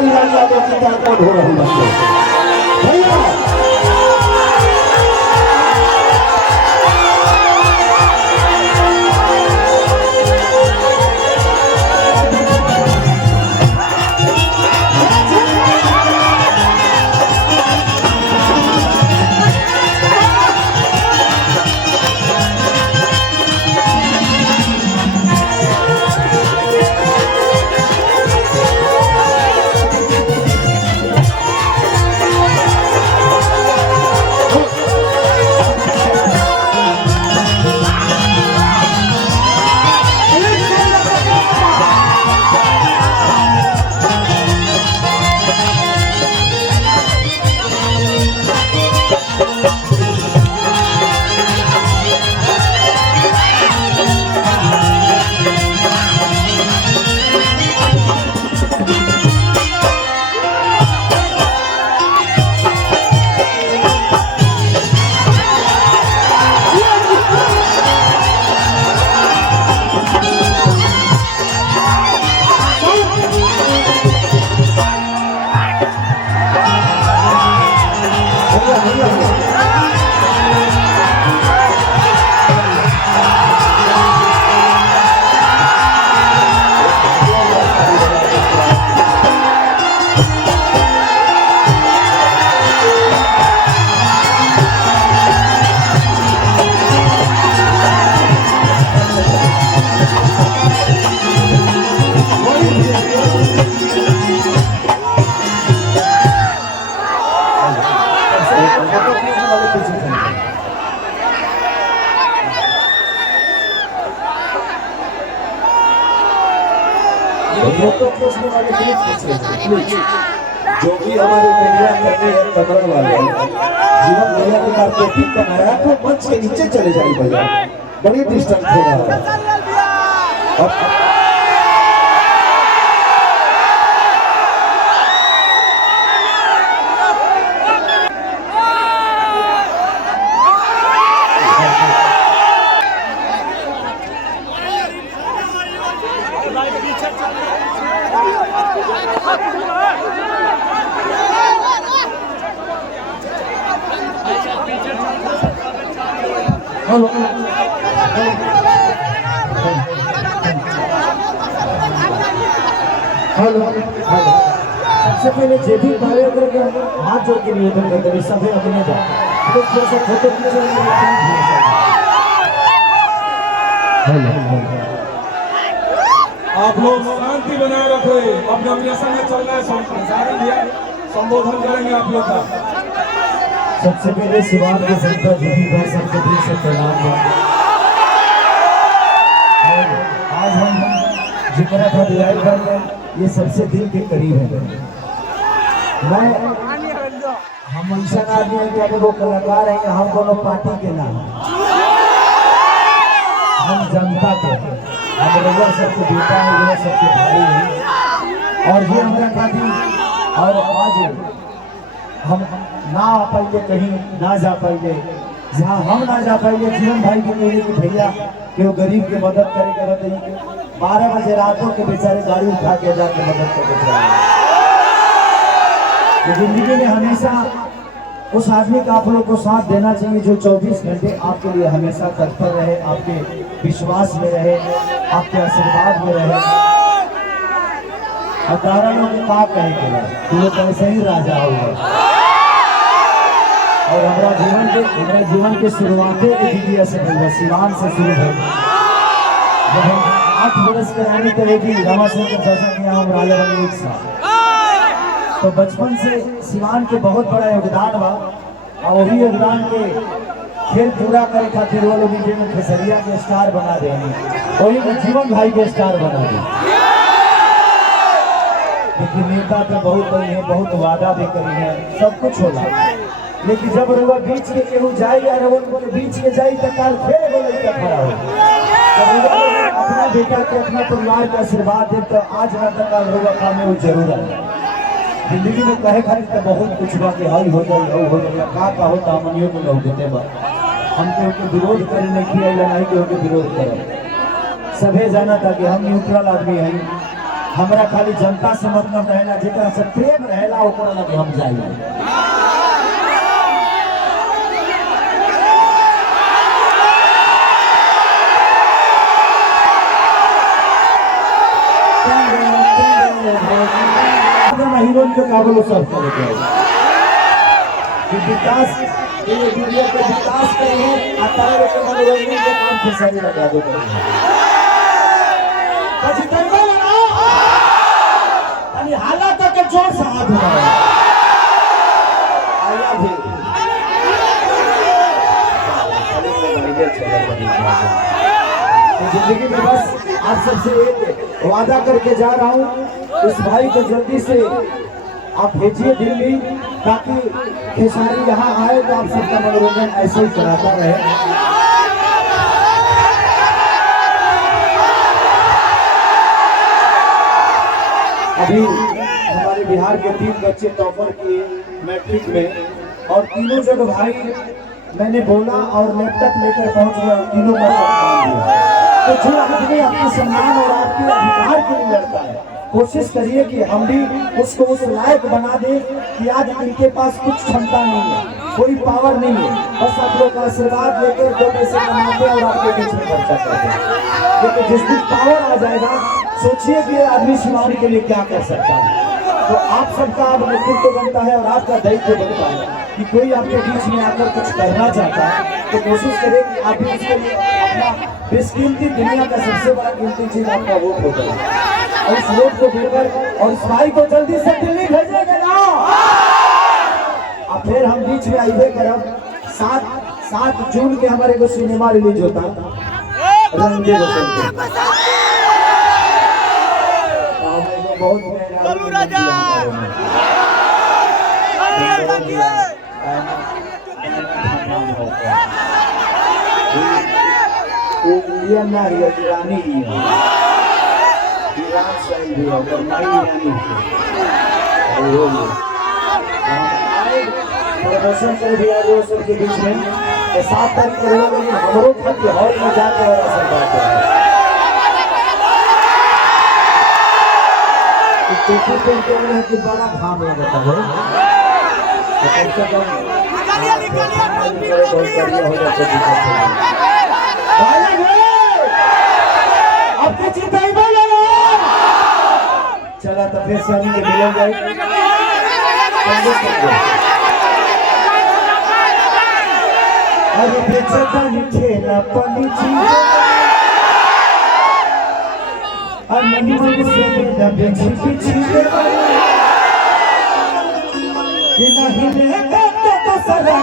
बिहारी राजा की ताकत हो रही है भैया। जो भी हमारे मीडिया करने हैं कमरा वाले जीवन भैया के मार्केटिंग बनाया तो मंच के नीचे चले जाए भैया, बड़ी डिस्टर्ब हो रहा है। हेलो हेलो हेलो, सबसे पहले जे भी कार्य करके हाथ जोड़ के निवेदन करते हैं सभी अपने जा तो थोड़ा सा फोटो खींचो। हेलो आप लोग शांति बनाए रखे, अपने अपने संग चल रहे हैं, संबोधन करेंगे आप लोग का। सबसे पहले सिवान के संता जी भी भाई सबको दिल से प्रणाम। और आज हम जितना था डिजाइन कर रहे हैं ये सबसे दिल के करीब है। मैं हम ऐसा आदमी है कि अगर वो कलाकार है हम दोनों पार्टी के नाम, हम जनता के, हम लोग सबके बेटा है, ये सबके भाई है। और ये हमारा काफी और आज हम ना आ पाइए, कहीं ना जा पाइए, जहाँ हम ना जा पाइए जीवन भाई की मेरे की भैया कि वो गरीब की मदद करेगा। बताइए 12 बजे रातों के बेचारे गाड़ी उठा के जाके मदद करके तो जिंदगी में हमेशा उस आदमी का आप लोग को साथ देना चाहिए जो 24 घंटे आपके लिए हमेशा तत्पर रहे, आपके विश्वास में रहे, आपके आशीर्वाद में रहे। और कारणों के का कहेंगे तो वो कैसे ही राजा होगा। और हमारा जीवन के शुरुआतें दीदी से सिवान से शुरू है। जब हम 8 बरस के रानी करेगी रामा सिंह के दर्शन किया हम राजा बने एक साथ, तो बचपन से सिवान के बहुत बड़ा योगदान हुआ। और वही योगदान के फिर पूरा करे खातिर वो लोग में खेसरिया के स्टार बना देंगे, वही जीवन भाई के स्टार बना दे। लेकिन नेता तो बहुत बड़ी है, बहुत वादा भी करी है, सब कुछ होगा। लेकिन जब रुआ बीच के केहू जाए या उनके बीच के जाए तो काल फिर वो लड़का खड़ा हो। अपना बेटा के अपना परिवार का आशीर्वाद दे तो आज ना तक काल रुआ काम में वो जरूर है। जिंदगी में कहे खाली तो बहुत कुछ बा कि हई हो जाए हो जाए का होता हमनियों को लोग देते बा। हम के विरोध करे नहीं किया या नहीं के विरोध करे, सभे जाना था कि हम न्यूट्रल आदमी हैं। हमरा खाली जनता से मतलब रहेला, जेकरा से प्रेम रहेला ओकरा लगे हम जाइए। हीरोइन के काबुल सब करे कि विकास ये दुनिया के विकास करे आ तारे के मनोरंजन के काम पे सही लगा दो પછી તૈવો ના અને હાલત કે જોર से हाथ उठाओ आया भी तो जिंदगी में बस आप सबसे एक वादा करके जा रहा हूँ, इस भाई को जल्दी से आप भेजिए दिल्ली, ताकि खेसारी यहाँ आए तो आप सबका मनोरंजन ऐसे ही कराता रहे। अभी हमारे बिहार के 3 बच्चे टॉपर किए मैट्रिक में, और तीनों जगह भाई मैंने बोला और लैपटॉप लेकर पहुंच गया, तीनों का सम्मान दिया। तो जो आदमी आपके सम्मान और आपके अधिकार के लिए लड़ता है, कोशिश करिए कि हम भी उसको उस लायक बना दें कि आज इनके पास कुछ क्षमता नहीं है, कोई पावर नहीं है, बस आप लोग का आशीर्वाद लेकर 2 पैसे कमाते और आपके बीच में खर्चा करते हैं। लेकिन जिस दिन पावर आ जाएगा, सोचिए कि आदमी समाज के लिए क्या कर सकता है। तो आप सबका अब नेतृत्व बनता है और आपका दायित्व बनता है कि कोई आपके बीच में आकर कुछ करना चाहता है तो कोशिश करें कि आप भी उसके लिए अपना बेशकीमती, दुनिया का सबसे बड़ा कीमती चीज आपका वोट होता है, और इस वोट को देकर और इस भाई को जल्दी से दिल्ली भेजेंगे ना। अब फिर हम बीच में आइए करब 7 जून के हमारे को सिनेमा रिलीज होता रंगे बसंत, बहुत इंडियन ना ईरानी ईरान से भी है और नई ईरानी प्रदर्शन कर दिया वो सबके बीच में 7 तारीख को, लेकिन हमरों के हॉल में जाकर और असर बात है टोपी पहनते हैं कि बड़ा घाम लगता है, कम से कम अब तो चिंता ही बोलो चला तो फिर सनी में मिल जाए। अरे बेचता ही ठेला पनी चीज मन से मेरा बेची पीछी कि नहीं ले तो सरा